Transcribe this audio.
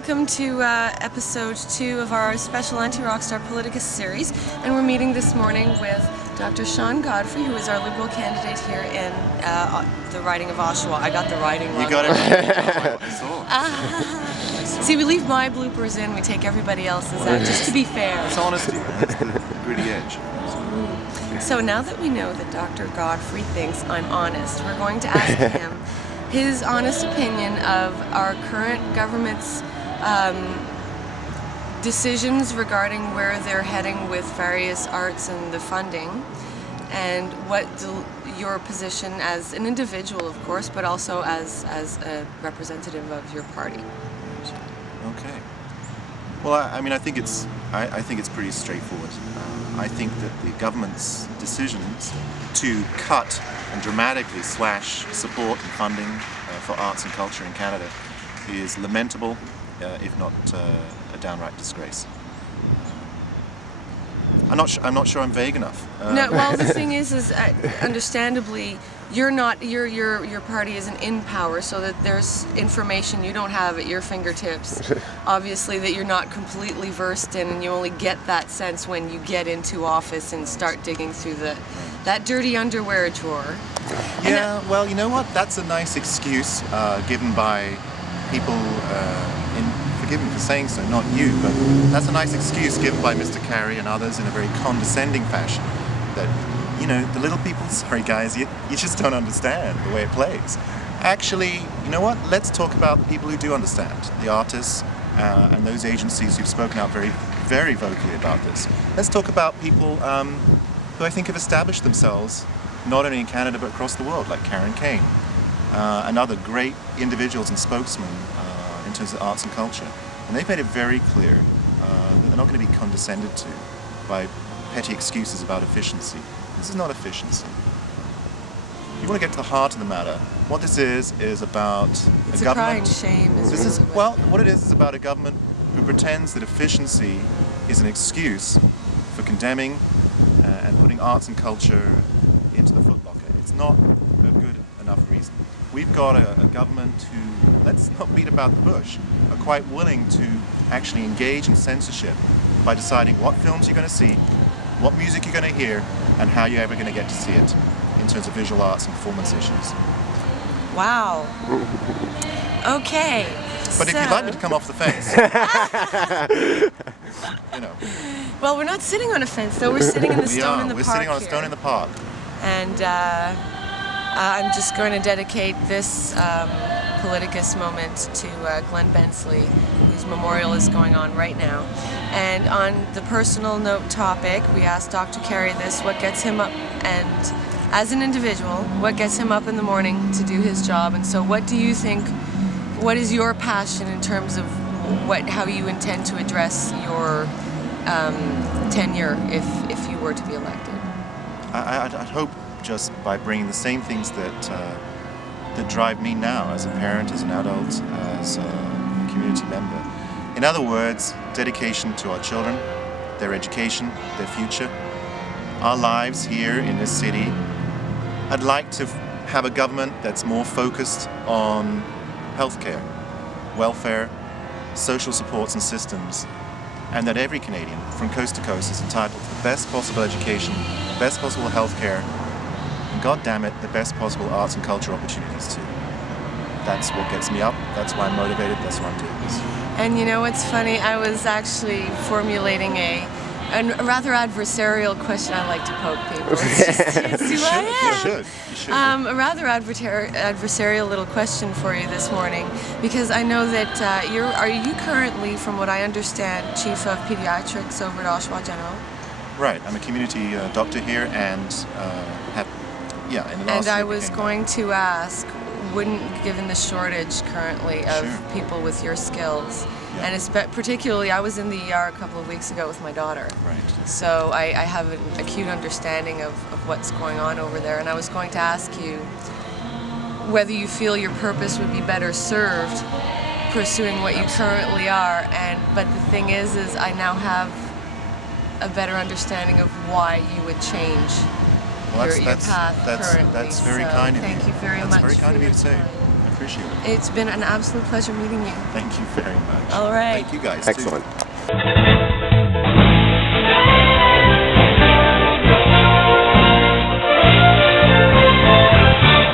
welcome to episode 2 of our special Anterockstar Politcus series, and we're meeting this morning with Dr. Sean Godfry, who is our Liberal candidate here in the riding of Oshawa. I got the riding wrong. You got it right. I saw. See, we leave my bloopers in, we take everybody else's out, just to be fair. It's honesty, that's the gritty edge. So now that we know that Dr. Godfry thinks I'm honest, we're going to ask him his honest opinion of our current government's decisions regarding where they're heading with various arts and the funding, and what your position as an individual, of course, but also as a representative of your party. Okay. Well, I mean, I think it's pretty straightforward. I think that the government's decisions to cut and dramatically slash support and funding for arts and culture in Canada is lamentable, if not a downright disgrace. I'm not sure I'm vague enough. No, well, the thing is understandably, your party isn't in power, so that there's information you don't have at your fingertips. Obviously, that you're not completely versed in, and you only get that sense when you get into office and start digging through that dirty underwear drawer. Yeah, well, you know what? That's a nice excuse given by people. Forgive me for saying so, not you, but that's a nice excuse given by Mr. Carey and others in a very condescending fashion. That, you know, the little people, sorry guys, you just don't understand the way it plays. Actually, you know what? Let's talk about the people who do understand, the artists and those agencies who've spoken out very, very vocally about this. Let's talk about people who I think have established themselves not only in Canada but across the world, like Karen Kane and other great individuals and spokesmen in terms of arts and culture. And they've made it very clear that they're not going to be condescended to by petty excuses about efficiency. This is not efficiency. You want to get to the heart of the matter. What this is about it's a government. It's a crying shame. This is, well, what it is about a government who pretends that efficiency is an excuse for condemning and putting arts and culture into the footlocker. It's not a good enough reason. We've got a government who, let's not beat about the bush, are quite willing to actually engage in censorship by deciding what films you're going to see, what music you're going to hear, and how you're ever going to get to see it in terms of visual arts and performance issues. Wow. Okay. But if you'd like me to come off the fence, you know. Well, we're not sitting on a fence, though. We're sitting in the stone in the We're park. sitting on a stone in the park. And I'm just going to dedicate this Politcus moment to Glenn Bensley, whose memorial is going on right now. And on the personal note topic, we asked Dr. Carey this: what gets him up, and as an individual, what gets him up in the morning to do his job? And so what do you think, what is your passion in terms of how you intend to address your tenure if you were to be elected? I'd hope just by bringing the same things that drive me now as a parent, as an adult, as a community member. In other words, dedication to our children, their education, their future, our lives here in this city. I'd like to have a government that's more focused on healthcare, welfare, social supports and systems, and that every Canadian, from coast to coast, is entitled to the best possible education, the best possible healthcare, and God damn it, the best possible arts and culture opportunities too. That's what gets me up, that's why I'm motivated, that's why I'm doing this. And you know what's funny? I was actually formulating a rather adversarial question. I like to poke people. It's just who I am. You should. A rather adversarial little question for you this morning, because I know that are you currently, from what I understand, Chief of Pediatrics over at Oshawa General? Right, I'm a community doctor here, and in the last And I year was became going to ask, given the shortage currently of Sure. people with your skills, Yeah. and particularly, I was in the ER a couple of weeks ago with my daughter. Right. So I have an acute understanding of what's going on over there, and I was going to ask you whether you feel your purpose would be better served pursuing what you currently are, but the thing is I now have a better understanding of why you would change your path currently. That's very kind of you. Thank you very much. That's very kind of you to say. I appreciate it. It's been an absolute pleasure meeting you. Thank you very much. All right. Thank you guys, too. Excellent.